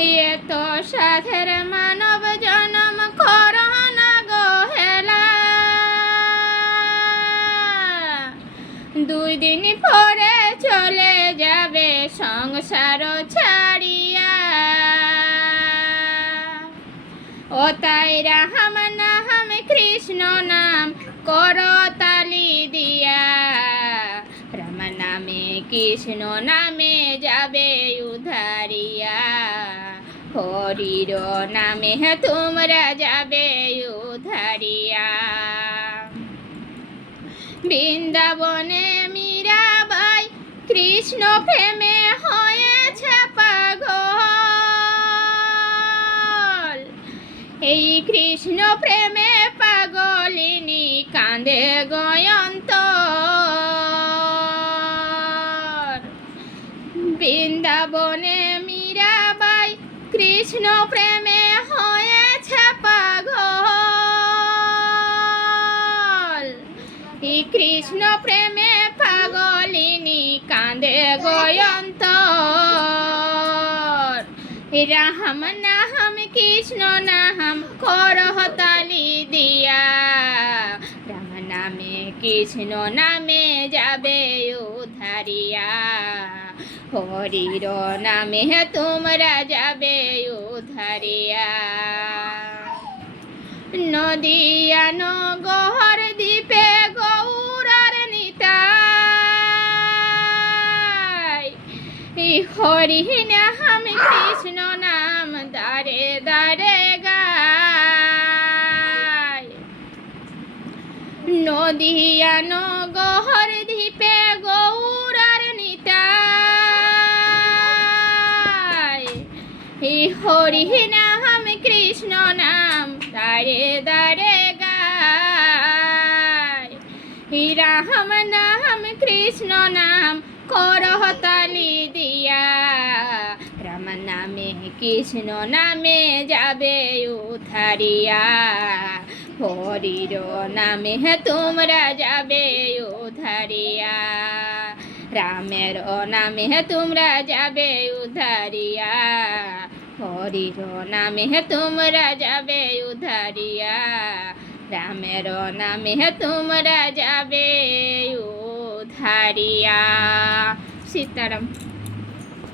ये तो साधेर मानव जन्म करना गो हेला 2 दिन পরে চলে যাবে সংসার ছাড়িয়া ও তাই রাম নাম কৃষ্ণ নাম করতালি দিয়া রাম নামে কৃষ্ণ নামে যাবে উধারিয়া হরির নামে তোমরা যাবে উধারিয়া বৃন্দাবনে মীরাবাই কৃষ্ণ প্রেমে হয়েছে পাগল এই কৃষ্ণ প্রেমে পাগলিনী কাঁদে গয়ন্তর বৃন্দাবনে মীরাবাই কৃষ্ণ প্রেমে হয়েছে পাগল এই কৃষ্ণ প্রেমে পাগলিনী কাঁদে গয়ন্তর রাম নাম কৃষ্ণ নাম করতালি দিয়া রাম নামে কৃষ্ণ নামে যাবে উধারিয়া হরির নামে তোমরা যাবে উধারিয়া নদিয়া নগর দ্বীপে গৌরার নিতাই হরি নাম কৃষ্ণ নাম দারে দারে গায় নদিয়া নগর দ্বীপে গৌরার নিতাই হরি নাম কৃষ্ণ নাম দারে দারে গায় রাম নাম কৃষ্ণ নাম করতালি দিয়া রাম নামে কৃষ্ণ নামে যাবে উধারিয়া হরির নামে তোমরা যাবে উধারিয়া রামের নামে তোমরা যাবে উধারিয়া হরির নামে তোমরা যাবে উধারিয়া রামের নামে তোমরা যাবে উধারিয়া সীতারাম।